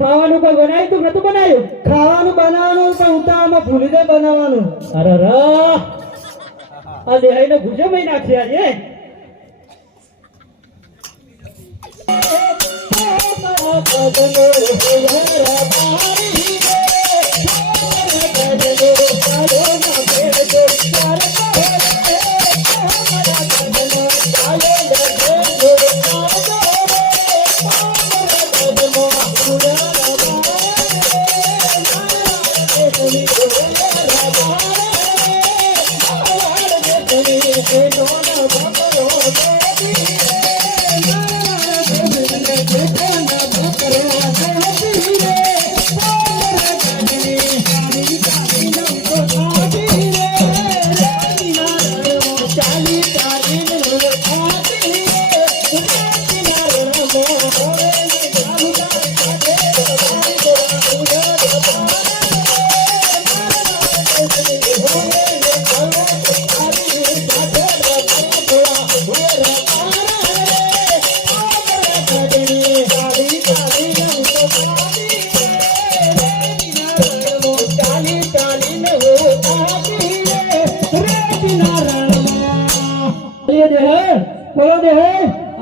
ખાવાનું કોઈ બનાવ્યું તું નતું બનાવ્યું? ખાવાનું બનાવવાનું પણ ઉતાવળમાં ભૂલી ગઈ બનાવવાનું. અરે આ દેહાઈને ગુજો મહી નાખશે આજે.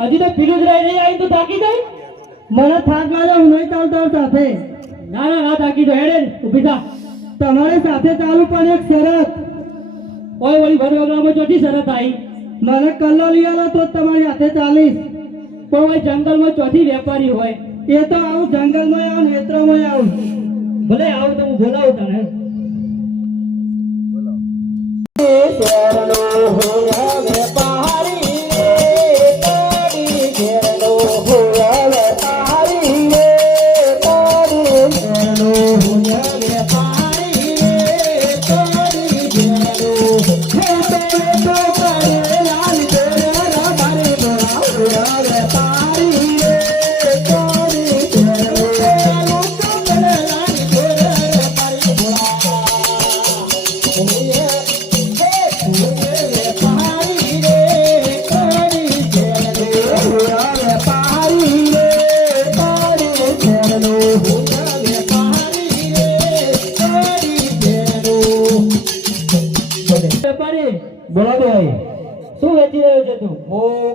હજી તો પીલું જ રહી આવી તો થાકી જાય. મને થાક લાગે હું નહીં ચાલતો સાથે. ના થાકી જાય. હેડે ઊભી થા. તમારી સાથે ચાલુ પણ એક શરત. ઓય વળી ભરવગલામાં ચોથી શરત આવી? મને કલ્લો લઈ આલો તો તમારી સાથે ચાલીશ. પણ ઓય જંગલમાં ચોથી વેપારી હોય. એ તો આવું જંગલમાં આવું નેત્રમાં આવું. ભલે આવું તો હું બોલાવું તને.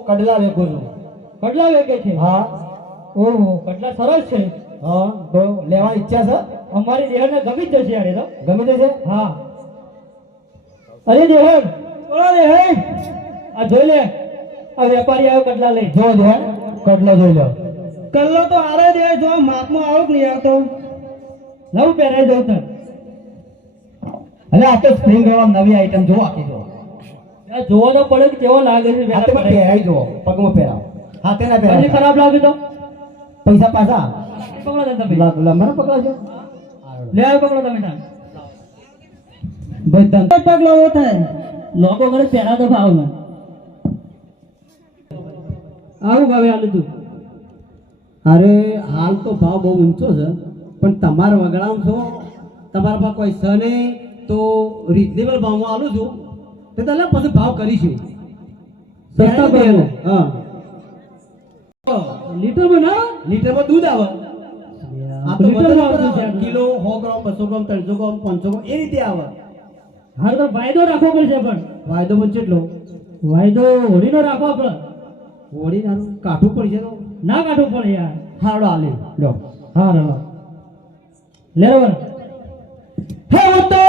કડલા વેચું છું. કડલા વેચે છે? હા. ઓહો, કડલા સરસ છે. હા, તો લેવા ઈચ્છા છે? અમારી દેહને ગમી જ જશે. યાર તો ગમી જશે? હા. અરે દેહન, ઓલો દેહન, આ જોઈ લે, આ વેપારી આવ્યો કડલા લઈ. જો દેહન, કડલા જોઈ લો. કડલો તો આરે દે, જો માપમાં આવું જ નહીં આવતો. નવું પહેરાઈ દઉં તને. અરે આ તો સ્પ્રિંગ રોલ નવી આઈટમ જો આખી જો. જોવો તો પડે કે કેવો લાગે છે. હાથમાં પહેરાઈ જો, પગમાં પહેરાવ. હાથે ના પહેરાવ. ખરાબ લાગે તો પૈસા પાછા પકડો તમે. મને પકડો લે આવ પકડો તમે તાન. ભાઈ ધંધો પગલો થાય લોકો કરે પહેરા તો ભાવ ના આવું ભાવે હાલ તું. અરે હાલ તો ભાવ બહુ ઊંચો છે પણ તમારે વગડામ છો. તમારા પાસે કોઈ છે નહીં તો રીઝનેબલ ભાવમાં આલું છું. તે તો પછી ભાવ કરીશું સસ્તા ભાવ. હા, લીટરમાં ના લીટરમાં દૂધ આવે. આ તો કિલો 100 ગ્રામ ગ્રામ 200 ગ્રામ 300 ગ્રામ 500 ગ્રામ એ રીતે આવે હાર તો વાયદો રાખવો પડશે પણ વાયદો પણ કેટલો વાયદો હોળીનો રાખો આપણે હોળી નાનું કાઠું પડશે તો ના કાઢવું પડે યાર હાડો આલે લો હા રો લે રો હે ઉતો